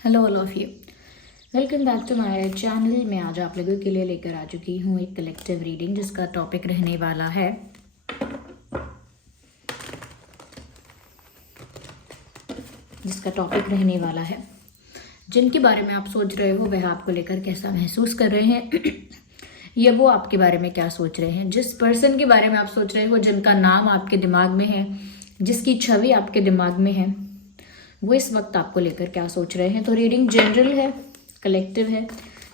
Hello all of you, welcome back to my channel. मैं आज आप लोगों के लिए लेकर आ चुकी हूँ एक कलेक्टिव रीडिंग जिसका टॉपिक रहने वाला है जिनके बारे में आप सोच रहे हो वह आपको लेकर कैसा महसूस कर रहे हैं या वो आपके बारे में क्या सोच रहे हैं। जिस पर्सन के बारे में आप सोच रहे हो, जिनका नाम आपके दिमाग में है, जिसकी छवि आपके दिमाग में है, वो इस वक्त आपको लेकर क्या सोच रहे हैं। तो रीडिंग जनरल है, कलेक्टिव है,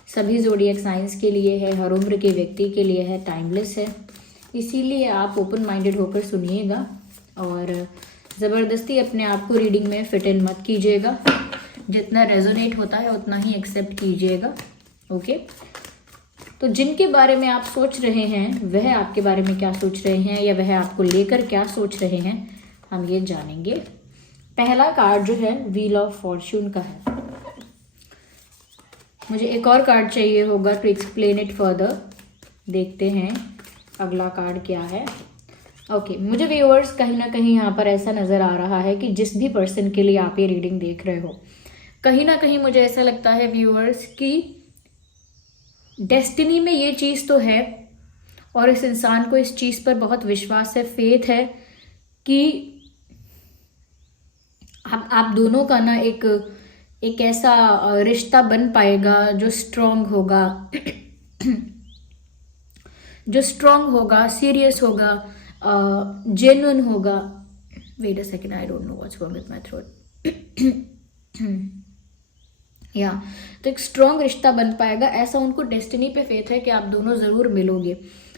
सभी ज़ोडिएक साइंस के लिए है, हर उम्र के व्यक्ति के लिए है, टाइमलेस है। इसीलिए आप ओपन माइंडेड होकर सुनिएगा और ज़बरदस्ती अपने आप को रीडिंग में फिट इन मत कीजिएगा। जितना रेजोनेट होता है उतना ही एक्सेप्ट कीजिएगा। ओके, तो जिनके बारे में आप सोच रहे हैं वह आपके बारे में क्या सोच रहे हैं या वह आपको लेकर क्या सोच रहे हैं, हम ये जानेंगे। पहला कार्ड जो है व्हील ऑफ फॉर्च्यून का है। मुझे एक और कार्ड चाहिए होगा टू एक्सप्लेन इट फर्दर। देखते हैं अगला कार्ड क्या है। ओके, मुझे व्यूअर्स कहीं ना कहीं यहाँ पर ऐसा नज़र आ रहा है कि जिस भी पर्सन के लिए आप ये रीडिंग देख रहे हो, कहीं ना कहीं मुझे ऐसा लगता है व्यूअर्स कि डेस्टिनी में ये चीज़ तो है और इस इंसान को इस चीज़ पर बहुत विश्वास है, फेथ है कि आप दोनों का ना एक ऐसा रिश्ता बन पाएगा जो स्ट्रांग होगा सीरियस होगा, जेन्युइन होगा। Wait a second, I don't know what's wrong with my throat. या तो एक स्ट्रांग रिश्ता बन पाएगा, ऐसा उनको डेस्टिनी पे फेथ है कि आप दोनों ज़रूर मिलोगे।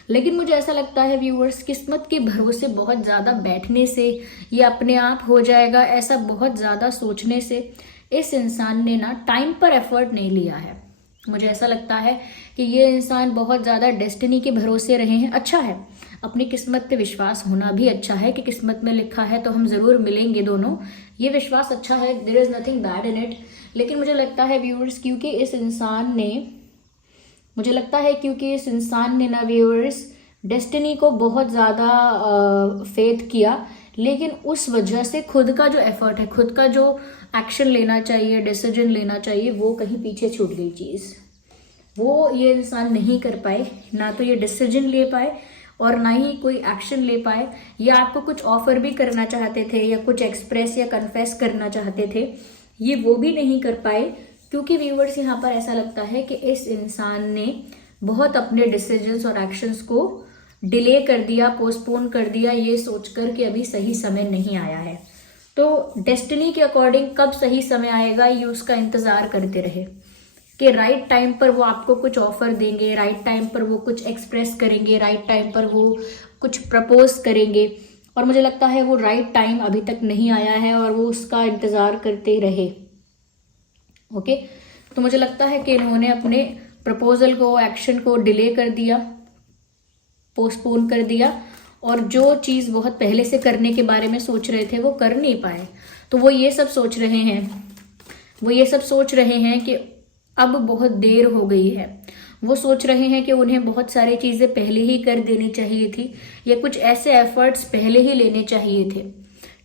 लेकिन मुझे ऐसा लगता है व्यूअर्स, किस्मत के भरोसे बहुत ज़्यादा बैठने से ये अपने आप हो जाएगा, ऐसा बहुत ज़्यादा सोचने से इस इंसान ने ना टाइम पर एफर्ट नहीं लिया है। मुझे ऐसा लगता है कि ये इंसान बहुत ज़्यादा डेस्टिनी के भरोसे रहे हैं। अच्छा है, अपनी किस्मत पे विश्वास होना भी अच्छा है कि किस्मत में लिखा है तो हम ज़रूर मिलेंगे दोनों, ये विश्वास अच्छा है, there is nothing bad in it. लेकिन मुझे लगता है व्यूअर्स, क्योंकि इस इंसान ने ना व्यूअर्स डेस्टिनी को बहुत ज़्यादा फेथ किया, लेकिन उस वजह से खुद का जो एफर्ट है, खुद का जो एक्शन लेना चाहिए, डिसीजन लेना चाहिए, वो कहीं पीछे छूट गई चीज़। वो ये इंसान नहीं कर पाए, ना तो ये डिसीजन ले पाए और ना ही कोई एक्शन ले पाए। या आपको कुछ ऑफर भी करना चाहते थे या कुछ एक्सप्रेस या कन्फेस करना चाहते थे, ये वो भी नहीं कर पाए। क्योंकि व्यूवर्स, यहाँ पर ऐसा लगता है कि इस इंसान ने बहुत अपने डिसीजंस और एक्शंस को डिले कर दिया, पोस्टपोन कर दिया, ये सोचकर कि अभी सही समय नहीं आया है। तो डेस्टिनी के अकॉर्डिंग कब सही समय आएगा ये उसका इंतज़ार करते रहे कि राइट टाइम पर वो आपको कुछ ऑफर देंगे, राइट टाइम पर वो कुछ एक्सप्रेस करेंगे, राइट टाइम पर वो कुछ प्रपोज करेंगे। और मुझे लगता है वो राइट टाइम अभी तक नहीं आया है और वो उसका इंतज़ार करते रहे। ओके, तो मुझे लगता है कि इन्होंने अपने प्रपोजल को, एक्शन को डिले कर दिया, पोस्टपोन कर दिया और जो चीज़ बहुत पहले से करने के बारे में सोच रहे थे वो कर नहीं पाए। तो वो ये सब सोच रहे हैं कि अब बहुत देर हो गई है। वो सोच रहे हैं कि उन्हें बहुत सारी चीज़ें पहले ही कर देनी चाहिए थी या कुछ ऐसे एफर्ट्स पहले ही लेने चाहिए थे।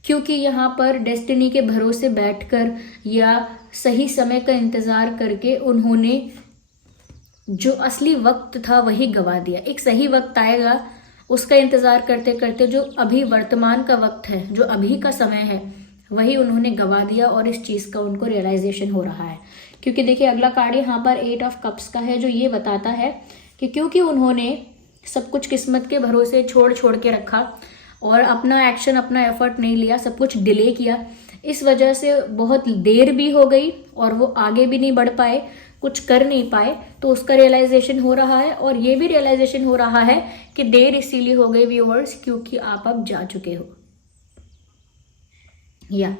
क्योंकि यहाँ पर डेस्टिनी के भरोसे बैठकर या सही समय का इंतज़ार करके उन्होंने जो असली वक्त था वही गवा दिया। एक सही वक्त आएगा, उसका इंतज़ार करते करते जो अभी वर्तमान का वक्त है, जो अभी का समय है, वही उन्होंने गवा दिया और इस चीज़ का उनको रियलाइजेशन हो रहा है। क्योंकि देखिए अगला कार्ड यहाँ पर 8 ऑफ कप्स का है, जो ये बताता है कि क्योंकि उन्होंने सब कुछ किस्मत के भरोसे छोड़ के रखा और अपना एक्शन, अपना एफर्ट नहीं लिया, सब कुछ डिले किया, इस वजह से बहुत देर भी हो गई और वो आगे भी नहीं बढ़ पाए, कुछ कर नहीं पाए। तो उसका रियलाइजेशन हो रहा है और ये भी रियलाइजेशन हो रहा है कि देर इसीलिए हो गई व्यूअर्स क्योंकि आप अब जा चुके हो। या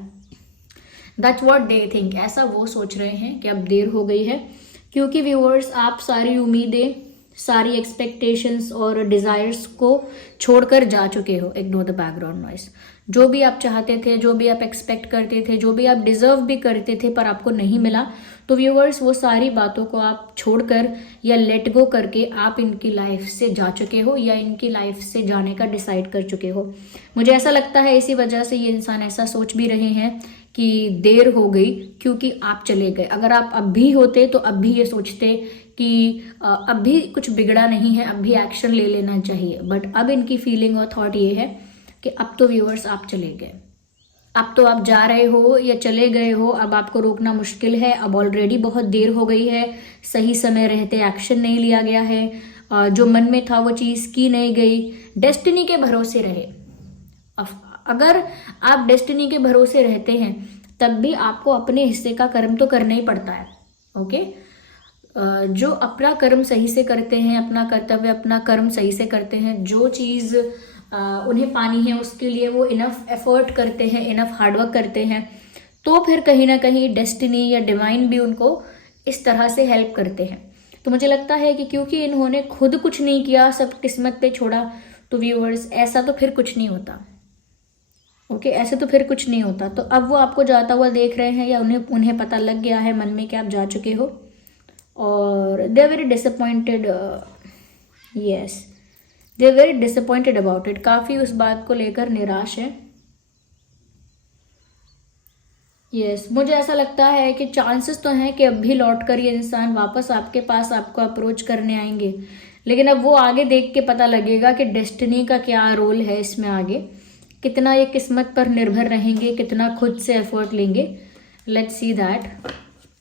दैट्स व्हाट दे थिंक, ऐसा वो सोच रहे हैं कि अब देर हो गई है। क्योंकि व्यूअर्स, आप सारी उम्मीदें, सारी एक्सपेक्टेशंस और डिज़ायर्स को छोड़कर जा चुके हो। Ignore the background noise. जो भी आप चाहते थे, जो भी आप एक्सपेक्ट करते थे, जो भी आप डिज़र्व भी करते थे पर आपको नहीं मिला, तो व्यूअर्स वो सारी बातों को आप छोड़कर या लेट गो करके आप इनकी लाइफ से जा चुके हो या इनकी लाइफ से जाने का डिसाइड कर चुके हो। मुझे ऐसा लगता है इसी वजह से ये इंसान ऐसा सोच भी रहे हैं कि देर हो गई क्योंकि आप चले गए। अगर आप अब भी होते तो अब भी ये सोचते कि अब भी कुछ बिगड़ा नहीं है, अब भी एक्शन ले लेना चाहिए। बट अब इनकी फीलिंग और थॉट ये है कि अब तो व्यूअर्स आप चले गए, अब तो आप जा रहे हो या चले गए हो, अब आपको रोकना मुश्किल है। अब ऑलरेडी बहुत देर हो गई है, सही समय रहते एक्शन नहीं लिया गया है, जो मन में था वो चीज़ की नहीं गई। डेस्टिनी के भरोसे रहे। अगर आप डेस्टिनी के भरोसे रहते हैं तब भी आपको अपने हिस्से का कर्म तो करना ही पड़ता है। ओके, जो अपना कर्म सही से करते हैं, अपना कर्तव्य अपना कर्म सही से करते हैं, जो चीज़ उन्हें पानी है उसके लिए वो इनफ एफर्ट करते हैं, इनफ हार्डवर्क करते हैं, तो फिर कहीं ना कहीं डेस्टिनी या डिवाइन भी उनको इस तरह से हेल्प करते हैं। तो मुझे लगता है कि क्योंकि इन्होंने खुद कुछ नहीं किया, सब किस्मत पे छोड़ा, तो व्यूअर्स ऐसा तो फिर कुछ नहीं होता। ओके, ऐसे तो फिर कुछ नहीं होता। तो अब वो आपको जाता हुआ देख रहे हैं या उन्हें पता लग गया है मन में कि आप जा चुके हो, और they are very disappointed. Yes, they are very disappointed about it. काफ़ी उस बात को लेकर निराश है। यस, मुझे ऐसा लगता है कि चांसेस तो हैं कि अब भी लौट कर ये इंसान वापस आपके पास आपको अप्रोच करने आएंगे, लेकिन अब वो आगे देख के पता लगेगा कि डेस्टिनी का क्या रोल है इसमें, आगे कितना ये किस्मत पर निर्भर रहेंगे, कितना खुद से एफर्ट लेंगे। Let's see that.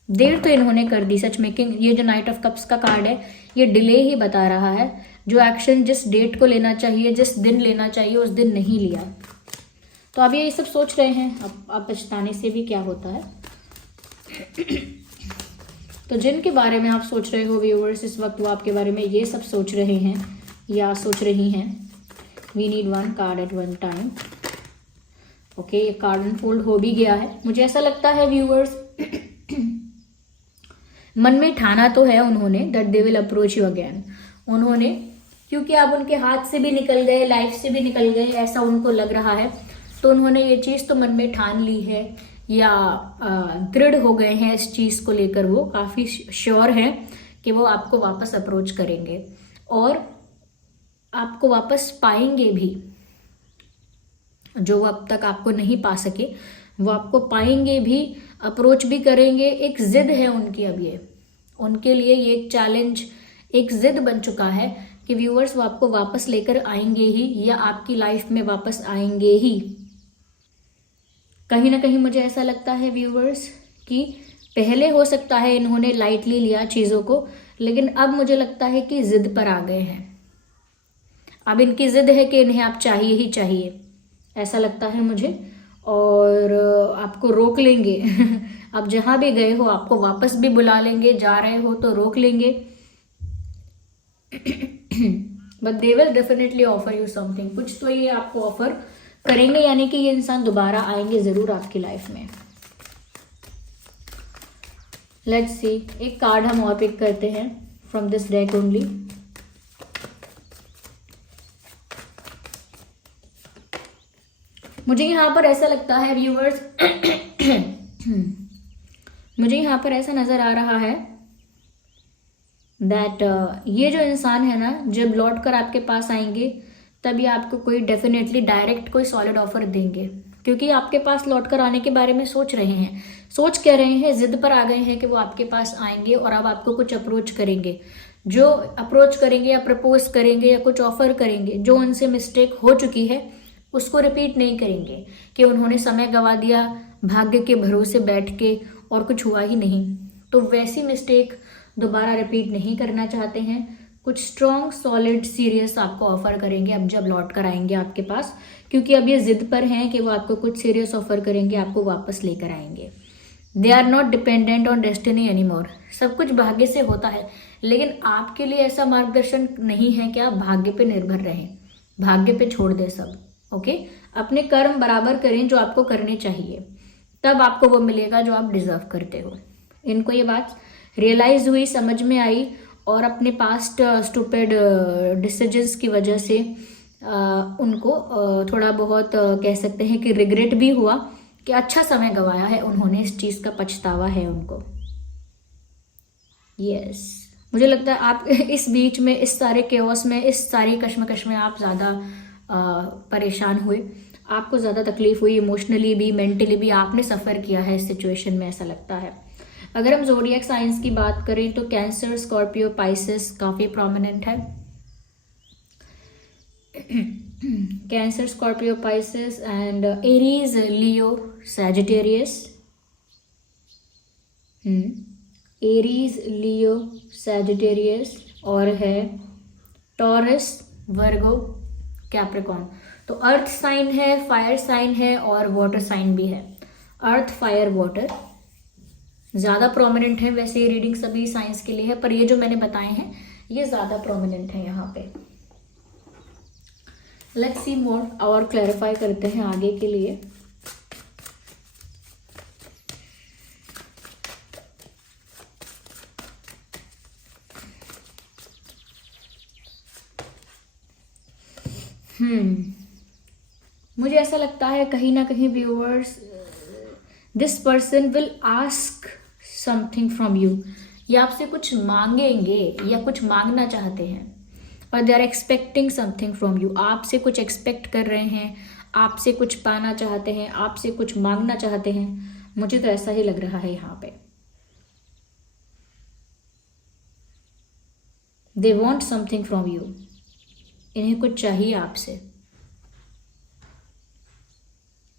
देर तो इन्होंने कर दी सच में, कि ये जो नाइट ऑफ कप्स का कार्ड है ये डिले ही बता रहा है। जो एक्शन जिस डेट को लेना चाहिए, जिस दिन लेना चाहिए, उस दिन नहीं लिया। तो अब ये सब सोच रहे हैं, अब पछताने से भी क्या होता है। तो जिनके बारे में आप सोच रहे हो व्यूअर्स इस वक्त, वो आपके बारे में ये सब सोच रहे हैं या सोच रही हैं। We need one card at one time. Okay, ये कार्ड अनफोल्ड हो भी गया है। मुझे ऐसा लगता है व्यूअर्स मन में ठाना तो है उन्होंने that they will approach you again. उन्होंने, क्योंकि आप उनके हाथ से भी निकल गए, लाइफ से भी निकल गए, ऐसा उनको लग रहा है, तो उन्होंने ये चीज़ तो मन में ठान ली है या दृढ़ हो गए हैं इस चीज़ को लेकर। वो काफ़ी श्योर हैं कि वो आपको वापस अप्रोच करेंगे और आपको वापस पाएंगे भी। जो वो अब तक आपको नहीं पा सके वो आपको पाएंगे भी, अप्रोच भी करेंगे। एक जिद है उनकी, अब ये उनके लिए ये एक चैलेंज, एक जिद बन चुका है कि व्यूअर्स वो आपको वापस लेकर आएंगे ही, या आपकी लाइफ में वापस आएंगे ही। कहीं ना कहीं मुझे ऐसा लगता है व्यूअर्स कि पहले हो सकता है इन्होंने लाइटली लिया चीज़ों को, लेकिन अब मुझे लगता है कि जिद पर आ गए हैं। अब इनकी जिद है कि इन्हें आप चाहिए ही चाहिए, ऐसा लगता है मुझे, और आपको रोक लेंगे। आप जहाँ भी गए हो आपको वापस भी बुला लेंगे, जा रहे हो तो रोक लेंगे। But they will definitely offer you something. कुछ तो ये आपको ऑफर करेंगे, यानी कि ये इंसान दोबारा आएंगे जरूर आपकी लाइफ में। लेट्स सी, एक कार्ड हम और पिक करते हैं फ्रॉम दिस डेक ओनली। मुझे यहाँ पर ऐसा लगता है व्यूअर्स मुझे यहाँ पर ऐसा नजर आ रहा है दैट ये जो इंसान है ना, जब लौट कर आपके पास आएंगे तभी आपको कोई डेफिनेटली डायरेक्ट कोई सॉलिड ऑफर देंगे, क्योंकि आपके पास लौट कर आने के बारे में सोच रहे हैं। सोच क्या रहे हैं, जिद पर आ गए हैं कि वो आपके पास आएंगे और अब आपको कुछ अप्रोच करेंगे। जो अप्रोच करेंगे या प्रपोज करेंगे या कुछ ऑफर करेंगे, जो उनसे मिस्टेक हो चुकी है उसको रिपीट नहीं करेंगे कि उन्होंने समय गंवा दिया भाग्य के भरोसे बैठ के और कुछ हुआ ही नहीं। तो वैसी मिस्टेक दोबारा रिपीट नहीं करना चाहते हैं। कुछ स्ट्रॉन्ग, सॉलिड, सीरियस आपको ऑफर करेंगे अब जब लौट कर आएंगे आपके पास, क्योंकि अब ये जिद पर हैं कि वो आपको कुछ सीरियस ऑफर करेंगे, आपको वापस लेकर आएंगे। They are not dependent on destiny any more. सब कुछ भाग्य से होता है, लेकिन आपके लिए ऐसा मार्गदर्शन नहीं है कि आप भाग्य पे निर्भर रहें, भाग्य पे छोड़ दें सब। ओके, अपने कर्म बराबर करें जो आपको करने चाहिए, तब आपको वो मिलेगा जो आप डिजर्व करते हो। इनको ये बात रियलाइज हुई, समझ में आई, और अपने पास्ट स्टूपिड डिसीजंस की वजह से उनको थोड़ा बहुत कह सकते हैं कि रिग्रेट भी हुआ कि अच्छा समय गंवाया है उन्होंने, इस चीज़ का पछतावा है उनको। यस, मुझे लगता है आप इस बीच में, इस सारे केओस में, इस सारी कश्मकश में आप ज़्यादा परेशान हुए। आपको ज़्यादा तकलीफ हुई, इमोशनली भी मेंटली भी आपने सफ़र किया है इस सिचुएशन में, ऐसा लगता है। अगर हम ज़ोडिएक साइंस की बात करें तो कैंसर, स्कॉर्पियो, पाइसेस काफ़ी प्रोमिनेंट है। Cancer, Scorpio, Pisces and Aries, Leo, Sagittarius. Aries, Leo, Sagittarius और है टॉरस, वर्गो, कैप्रिकॉर्न। तो अर्थ साइन है, फायर साइन है और वाटर साइन भी है। अर्थ, फायर, वाटर ज़्यादा प्रोमिनेंट है। वैसे ये रीडिंग सभी साइंस के लिए है, पर ये जो मैंने बताए हैं ये ज़्यादा प्रोमिनेंट है यहाँ पे। लेट्स सी मोर, और क्लैरिफाई करते हैं आगे के लिए। मुझे ऐसा लगता है कहीं ना कहीं viewers, this person will ask something from you. ये आपसे कुछ मांगेंगे या कुछ मांगना चाहते हैं, और they are expecting something from you. आपसे कुछ एक्सपेक्ट कर रहे हैं, आपसे कुछ पाना चाहते हैं, आपसे कुछ मांगना चाहते हैं। मुझे तो ऐसा ही लग रहा है यहाँ पे। They want something from you, इन्हें कुछ चाहिए आपसे।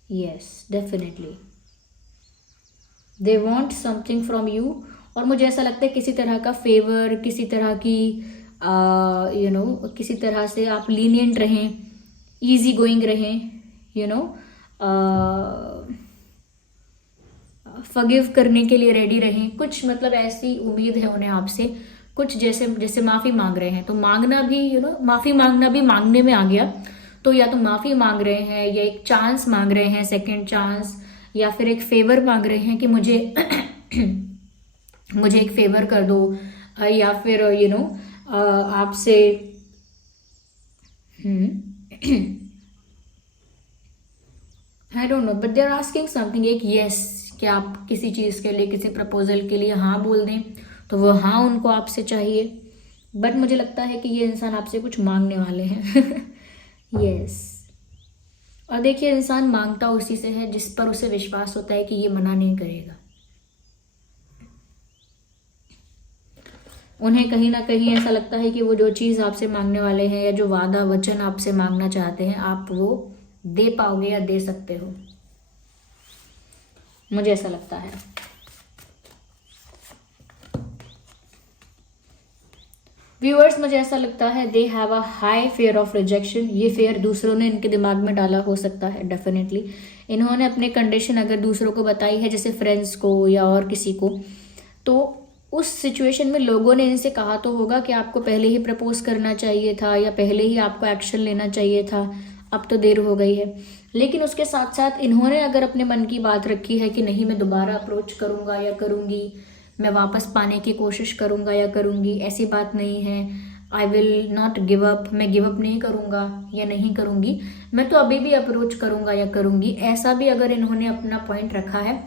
Yes, definitely they want something from you. और मुझे ऐसा लगता है किसी तरह का फेवर, किसी तरह की किसी तरह से आप लीनियंट रहें, इजी गोइंग रहें, फॉरगिव करने के लिए रेडी रहें। कुछ मतलब ऐसी उम्मीद है उन्हें आपसे, कुछ जैसे माफ़ी मांग रहे हैं। तो मांगना भी माफ़ी मांगना भी मांगने में आ गया। तो या तो माफ़ी मांग रहे हैं, या एक चांस मांग रहे हैं, सेकंड चांस, या फिर एक फेवर मांग रहे हैं कि मुझे मुझे एक फेवर कर दो, या फिर आपसे I don't know, but they are asking something. एक यस, कि आप किसी चीज़ के लिए, किसी प्रपोजल के लिए हाँ बोल दें, तो वो हाँ उनको आपसे चाहिए। बट मुझे लगता है कि ये इंसान आपसे कुछ मांगने वाले हैं। यस। और देखिए, इंसान मांगता उसी से है जिस पर उसे विश्वास होता है कि ये मना नहीं करेगा। उन्हें कहीं ना कहीं ऐसा लगता है कि वो जो चीज़ आपसे मांगने वाले हैं, या जो वादा वचन आपसे मांगना चाहते हैं, आप वो दे पाओगे या दे सकते हो। मुझे ऐसा लगता है। व्यूअर्स, मुझे ऐसा लगता है they have a high fair of rejection. ये फेयर दूसरों ने इनके दिमाग में डाला हो सकता है, डेफिनेटली। इन्होंने अपने कंडीशन अगर दूसरों को बताई है, जैसे फ्रेंड्स को या और किसी को, तो उस सिचुएशन में लोगों ने इनसे कहा तो होगा कि आपको पहले ही प्रपोज करना चाहिए था, या पहले ही आपको एक्शन लेना चाहिए था, अब तो देर हो गई है। लेकिन उसके साथ साथ इन्होंने अगर अपने मन की बात रखी है कि नहीं, मैं दोबारा अप्रोच करूँगा या करूँगी, मैं वापस पाने की कोशिश करूँगा या करूँगी, ऐसी बात नहीं है। I will not give up, मैं गिव अप नहीं करूँगा या नहीं करूँगी, मैं तो अभी भी अप्रोच करूँगा या करूँगी, ऐसा भी अगर इन्होंने अपना पॉइंट रखा है,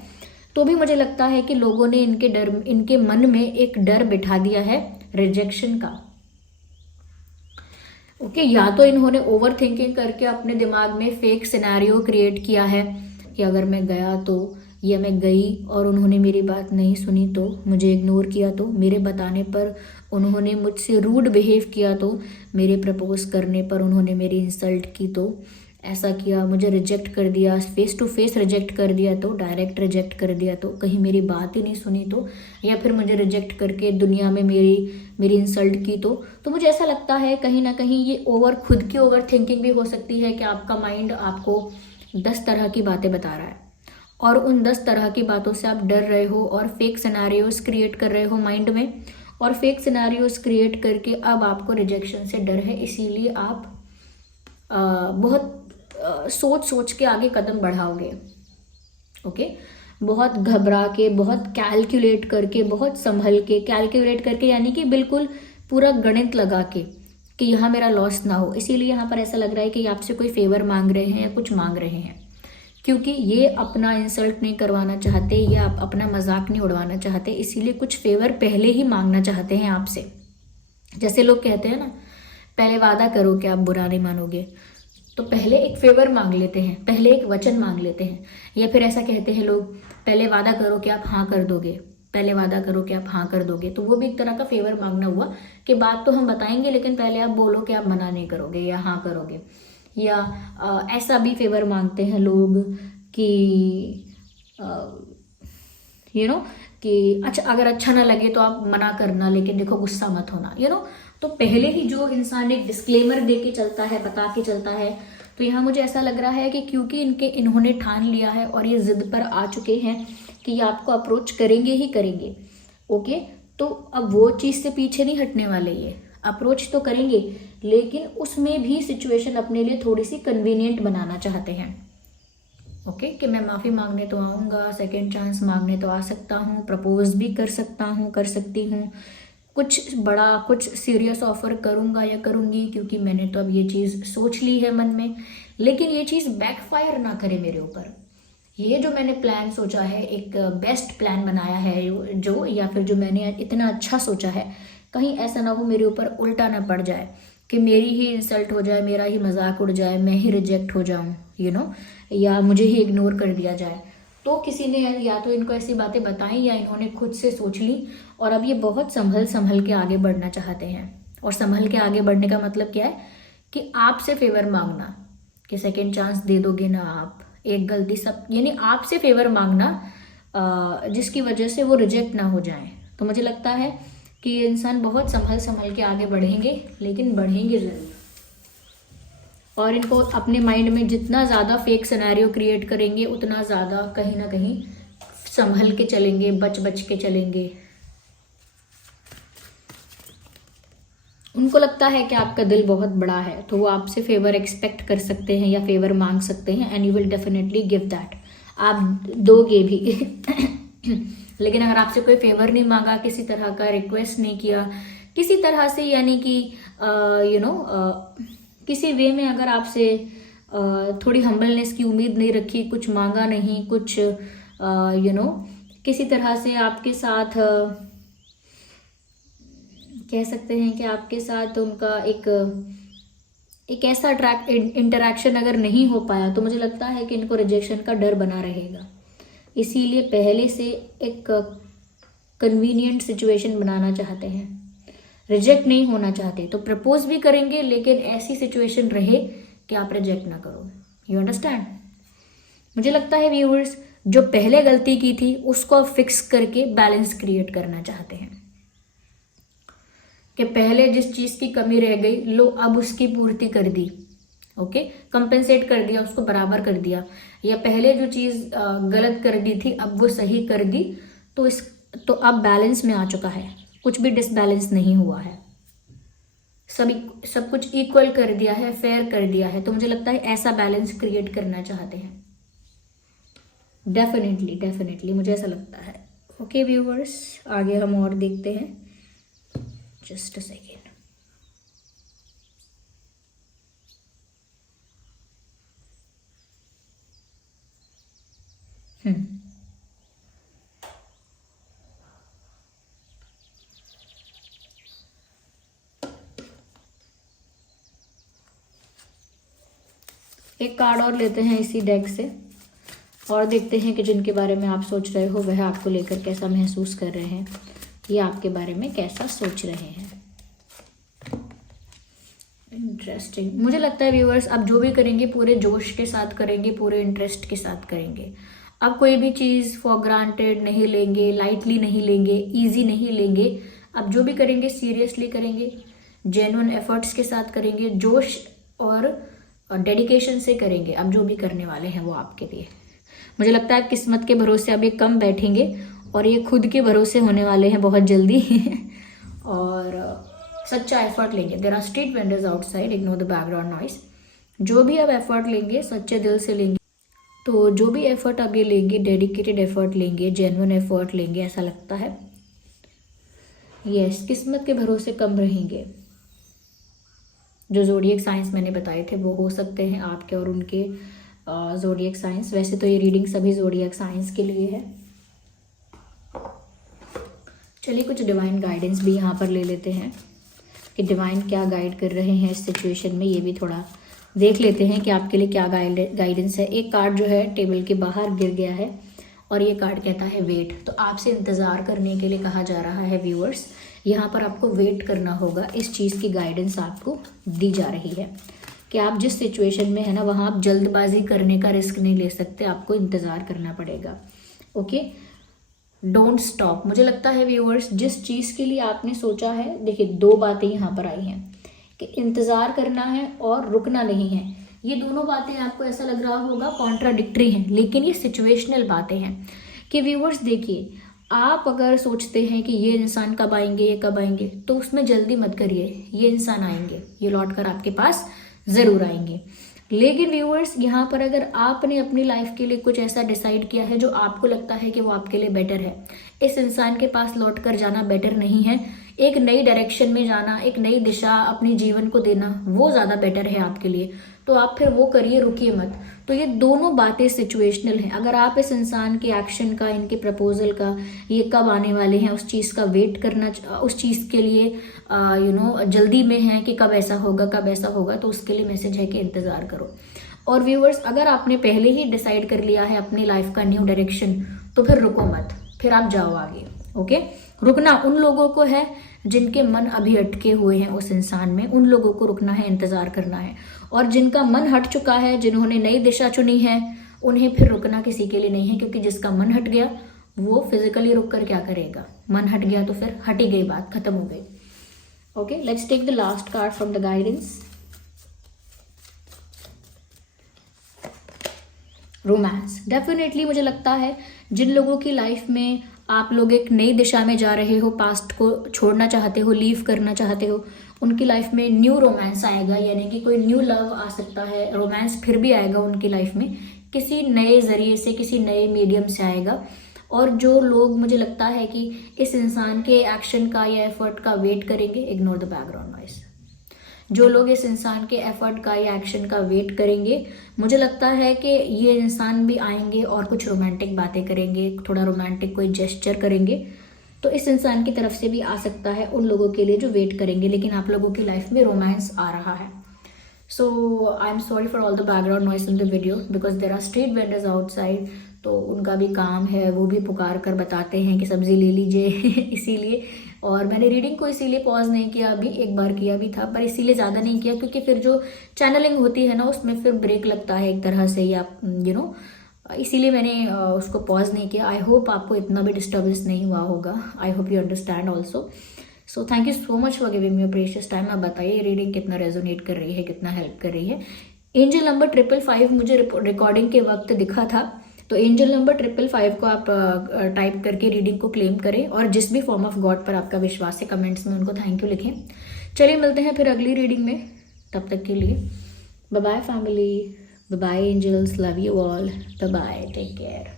तो भी मुझे लगता है कि लोगों ने इनके मन में एक डर बिठा दिया है रिजेक्शन का। ओके, या तो इन्होंने ओवर थिंकिंग करके अपने दिमाग में फेक सिनेरियो क्रिएट किया है कि अगर मैं गया तो, या मैं गई और उन्होंने मेरी बात नहीं सुनी तो, मुझे इग्नोर किया तो, मेरे बताने पर उन्होंने मुझसे रूड बिहेव किया तो, मेरे प्रपोज करने पर उन्होंने मेरी इंसल्ट की तो, ऐसा किया, मुझे रिजेक्ट कर दिया, फेस टू फेस रिजेक्ट कर दिया तो, डायरेक्ट रिजेक्ट कर दिया तो, कहीं मेरी बात ही नहीं सुनी तो, या फिर मुझे रिजेक्ट करके दुनिया में मेरी इंसल्ट की तो मुझे ऐसा लगता है कहीं ना कहीं ये खुद की ओवर थिंकिंग भी हो सकती है कि आपका माइंड आपको 10 तरह की बातें बता रहा है, और उन 10 तरह की बातों से आप डर रहे हो और फेक सिनेरियोस क्रिएट कर रहे हो माइंड में, और फेक सिनेरियोस क्रिएट करके अब आपको रिजेक्शन से डर है, इसीलिए आप बहुत सोच के आगे कदम बढ़ाओगे। ओके, बहुत घबरा के, बहुत कैलकुलेट करके, बहुत संभल के, कैलकुलेट करके यानी कि बिल्कुल पूरा गणित लगा के कि यहाँ मेरा लॉस ना हो। इसीलिए यहाँ पर ऐसा लग रहा है कि आपसे कोई फेवर मांग रहे हैं या कुछ मांग रहे हैं, क्योंकि ये अपना इंसल्ट नहीं करवाना चाहते, या आप अपना मजाक नहीं उड़वाना चाहते, इसीलिए कुछ फेवर पहले ही मांगना चाहते हैं आपसे। जैसे लोग कहते हैं ना, पहले वादा करो कि आप बुरा नहीं मानोगे, तो पहले एक फेवर मांग लेते हैं, पहले एक वचन मांग लेते हैं, या फिर ऐसा कहते हैं लोग, पहले वादा करो कि आप हाँ कर दोगे, पहले वादा करो कि आप हाँ कर दोगे। तो वो भी एक तरह का फेवर मांगना हुआ कि बात तो हम बताएंगे लेकिन पहले आप बोलो कि आप मना नहीं करोगे या हाँ करोगे। या ऐसा भी फेवर मांगते हैं लोग कि कि अच्छा अगर अच्छा ना लगे तो आप मना करना, लेकिन देखो गुस्सा मत होना, तो पहले ही जो इंसान एक डिस्क्लेमर दे के चलता है, बता के चलता है। तो यहाँ मुझे ऐसा लग रहा है कि क्योंकि इन्होंने ठान लिया है और ये जिद पर आ चुके हैं कि ये आपको अप्रोच करेंगे ही करेंगे, ओके, तो अब वो चीज़ से पीछे नहीं हटने वाले, ये अप्रोच तो करेंगे लेकिन उसमें भी सिचुएशन अपने लिए थोड़ी सी कन्वीनियंट बनाना चाहते हैं, ओके, कि मैं माफ़ी मांगने तो आऊँगा, सेकेंड चांस मांगने तो आ सकता हूँ, प्रपोज भी कर सकता हूँ, कर सकती हूँ, कुछ बड़ा कुछ सीरियस ऑफर करूँगा या करूँगी, क्योंकि मैंने तो अब ये चीज़ सोच ली है मन में। लेकिन ये चीज़ बैकफायर ना करे मेरे ऊपर। ये जो मैंने प्लान सोचा है, एक बेस्ट प्लान बनाया है जो, या फिर जो मैंने इतना अच्छा सोचा है, कहीं ऐसा ना हो मेरे ऊपर उल्टा ना पड़ जाए कि मेरी ही इंसल्ट हो जाए, मेरा ही मजाक उड़ जाए, मैं ही रिजेक्ट हो जाऊँ, या मुझे ही इग्नोर कर दिया जाए। तो किसी ने या तो इनको ऐसी बातें बताई या इन्होंने खुद से सोच ली और अब ये बहुत संभल के आगे बढ़ना चाहते हैं। और संभल के आगे बढ़ने का मतलब क्या है कि आपसे फेवर मांगना, कि सेकेंड चांस दे दोगे ना आप, एक गलती सब, यानी आपसे फेवर मांगना जिसकी वजह से वो रिजेक्ट ना हो जाए। तो मुझे लगता है कि ये इंसान बहुत संभल के आगे बढ़ेंगे, लेकिन बढ़ेंगे ज़रूर। और इनको अपने माइंड में जितना ज़्यादा फेक सिनेरियो क्रिएट करेंगे उतना ज़्यादा कहीं ना कहीं संभल के चलेंगे, बच के चलेंगे। उनको लगता है कि आपका दिल बहुत बड़ा है, तो वो आपसे फेवर एक्सपेक्ट कर सकते हैं या फेवर मांग सकते हैं, and you will definitely give that, आप दोगे भी। लेकिन अगर आपसे कोई फेवर नहीं मांगा, किसी तरह का रिक्वेस्ट नहीं किया, किसी तरह से, यानी कि किसी वे में अगर आपसे थोड़ी हम्बलनेस की उम्मीद नहीं रखी, कुछ मांगा नहीं, कुछ किसी तरह से आपके साथ कह सकते हैं कि आपके साथ उनका एक ऐसा इंटरेक्शन अगर नहीं हो पाया, तो मुझे लगता है कि इनको रिजेक्शन का डर बना रहेगा। इसीलिए पहले से एक कन्वीनियंट सिचुएशन बनाना चाहते हैं, रिजेक्ट नहीं होना चाहते, तो प्रपोज भी करेंगे लेकिन ऐसी सिचुएशन रहे कि आप रिजेक्ट ना करो। You understand? मुझे लगता है व्यूअर्स, जो पहले गलती की थी उसको फिक्स करके बैलेंस क्रिएट करना चाहते हैं, कि पहले जिस चीज़ की कमी रह गई, लो अब उसकी पूर्ति कर दी, ओके, कंपेंसेट कर दिया, उसको बराबर कर दिया, या पहले जो चीज़ गलत कर दी थी अब वो सही कर दी, तो अब बैलेंस में आ चुका है, कुछ भी डिसबैलेंस नहीं हुआ है, सब कुछ इक्वल कर दिया है, फेयर कर दिया है। तो मुझे लगता है ऐसा बैलेंस क्रिएट करना चाहते हैं, डेफिनेटली मुझे ऐसा लगता है। ओके व्यूवर्स, आगे हम और देखते हैं, जस्ट अ सेकेंड। एक कार्ड और लेते हैं इसी डेक से और देखते हैं कि जिनके बारे में आप सोच रहे हो वह आपको लेकर कैसा महसूस कर रहे हैं, या आपके बारे में कैसा सोच रहे हैं। इंटरेस्टिंग। मुझे लगता है व्यूअर्स, आप जो भी करेंगे पूरे जोश के साथ करेंगे, पूरे इंटरेस्ट के साथ करेंगे। आप कोई भी चीज़ फॉर ग्रांटेड नहीं लेंगे, लाइटली नहीं लेंगे, ईजी नहीं लेंगे। आप जो भी करेंगे सीरियसली करेंगे, जेन्युइन एफर्ट्स के साथ करेंगे, जोश और डेडिकेशन से करेंगे। आप जो भी करने वाले हैं वो आपके लिए, मुझे लगता है किस्मत के भरोसे अब ये कम बैठेंगे और ये खुद के भरोसे होने वाले हैं बहुत जल्दी। और सच्चा एफर्ट लेंगे। There are street vendors outside, ignore the background noise. जो भी अब एफर्ट लेंगे सच्चे दिल से लेंगे, तो जो भी एफर्ट अब ये लेंगे, डेडिकेटेड एफर्ट लेंगे, जेन्युइन एफर्ट लेंगे, ऐसा लगता है। यस, किस्मत के भरोसे कम रहेंगे। जो ज़ोडिएक साइंस मैंने बताए थे वो हो सकते हैं आपके और उनके ज़ोडिएक साइंस। वैसे तो ये रीडिंग सभी ज़ोडिएक साइंस के लिए है। चलिए कुछ डिवाइन गाइडेंस भी यहाँ पर ले लेते हैं कि डिवाइन क्या गाइड कर रहे हैं इस सिचुएशन में, ये भी थोड़ा देख लेते हैं कि आपके लिए क्या गाइडेंस है। एक कार्ड जो है टेबल के बाहर गिर गया है और ये कार्ड कहता है वेट। तो आपसे इंतज़ार करने के लिए कहा जा रहा है व्यूअर्स। यहाँ पर आपको वेट करना होगा, इस चीज़ की गाइडेंस आपको दी जा रही है कि आप जिस सिचुएशन में है ना वहाँ आप जल्दबाजी करने का रिस्क नहीं ले सकते, आपको इंतज़ार करना पड़ेगा। Okay, don't stop. मुझे लगता है व्यूअर्स जिस चीज़ के लिए आपने सोचा है, देखिए दो बातें यहाँ पर आई हैं कि इंतज़ार करना है और रुकना नहीं है। ये दोनों बातें आपको ऐसा लग रहा होगा कॉन्ट्राडिक्टरी हैं, लेकिन ये सिचुएशनल बातें हैं कि व्यूअर्स देखिए, आप अगर सोचते हैं कि ये इंसान कब आएंगे, ये कब आएंगे, तो उसमें जल्दी मत करिए। ये इंसान आएंगे, ये लौट कर आपके पास ज़रूर आएंगे। लेकिन व्यूअर्स यहाँ पर अगर आपने अपनी लाइफ के लिए कुछ ऐसा डिसाइड किया है जो आपको लगता है कि वो आपके लिए बेटर है, इस इंसान के पास लौट कर जाना बेटर नहीं है। एक नई डायरेक्शन में जाना, एक नई दिशा अपने जीवन को देना, वो ज़्यादा बेटर है आपके लिए। तो आप फिर वो करिए, रुकिए मत। तो ये दोनों बातें सिचुएशनल हैं। अगर आप इस इंसान के एक्शन का, इनके प्रपोजल का, ये कब आने वाले हैं उस चीज़ का वेट करना, उस चीज़ के लिए जल्दी में है कि कब ऐसा होगा, कब ऐसा होगा, तो उसके लिए मैसेज है कि इंतज़ार करो। और व्यूअर्स अगर आपने पहले ही डिसाइड कर लिया है अपनी लाइफ का न्यू डायरेक्शन, तो फिर रुको मत, फिर आप जाओ आगे। ओके, रुकना उन लोगों को है जिनके मन अभी अटके हुए हैं उस इंसान में, उन लोगों को रुकना है, इंतज़ार करना है। और जिनका मन हट चुका है, जिन्होंने नई दिशा चुनी है, उन्हें फिर रुकना किसी के लिए नहीं है, क्योंकि जिसका मन हट गया वो फिजिकली रुक कर क्या करेगा। मन हट गया तो फिर हट ही गई, बात खत्म हो गई। Okay, let's take the last card from the guidance. Romance. Definitely मुझे लगता है जिन लोगों की लाइफ में आप लोग एक नई दिशा में जा रहे हो, पास्ट को छोड़ना चाहते हो, लीव करना चाहते हो, उनकी लाइफ में न्यू रोमांस आएगा, यानी कि कोई न्यू लव आ सकता है। रोमांस फिर भी आएगा उनकी लाइफ में, किसी नए जरिए से, किसी नए मीडियम से आएगा। और जो लोग मुझे लगता है कि इस इंसान के एक्शन का या एफर्ट का वेट करेंगे, इग्नोर द बैकग्राउंड नॉइस। जो लोग इस इंसान के एफर्ट का या एक्शन का वेट करेंगे, मुझे लगता है कि ये इंसान भी आएंगे और कुछ रोमांटिक बातें करेंगे, थोड़ा रोमांटिक कोई जेस्चर करेंगे। तो इस इंसान की तरफ से भी आ सकता है उन लोगों के लिए जो वेट करेंगे, लेकिन आप लोगों की लाइफ में रोमांस आ रहा है। So I am sorry for all the background noise in the video because there are street vendors outside, तो उनका भी काम है, वो भी पुकार कर बताते हैं कि सब्जी ले लीजिए इसीलिए। और मैंने रीडिंग को इसीलिए पॉज नहीं किया, अभी एक बार किया भी था, पर इसीलिए ज़्यादा नहीं किया क्योंकि फिर जो चैनलिंग होती है ना उसमें फिर ब्रेक लगता है एक तरह से, या इसीलिए मैंने उसको पॉज नहीं किया। आई होप आपको इतना भी डिस्टर्बेंस नहीं हुआ होगा। I hope you understand also. So thank you so much for giving me your precious time. आप बताइए ये रीडिंग कितना रेजोनेट कर रही है, कितना हेल्प कर रही है। एंजल नंबर 555 मुझे रिकॉर्डिंग के वक्त दिखा था, तो एंजल नंबर 555 को आप टाइप करके रीडिंग को क्लेम करें, और जिस भी फॉर्म ऑफ गॉड पर आपका विश्वास है कमेंट्स में उनको थैंक यू लिखें। चलिए मिलते हैं फिर अगली रीडिंग में, तब तक के लिए bye bye family, bye bye angels, love you all, bye bye, take care.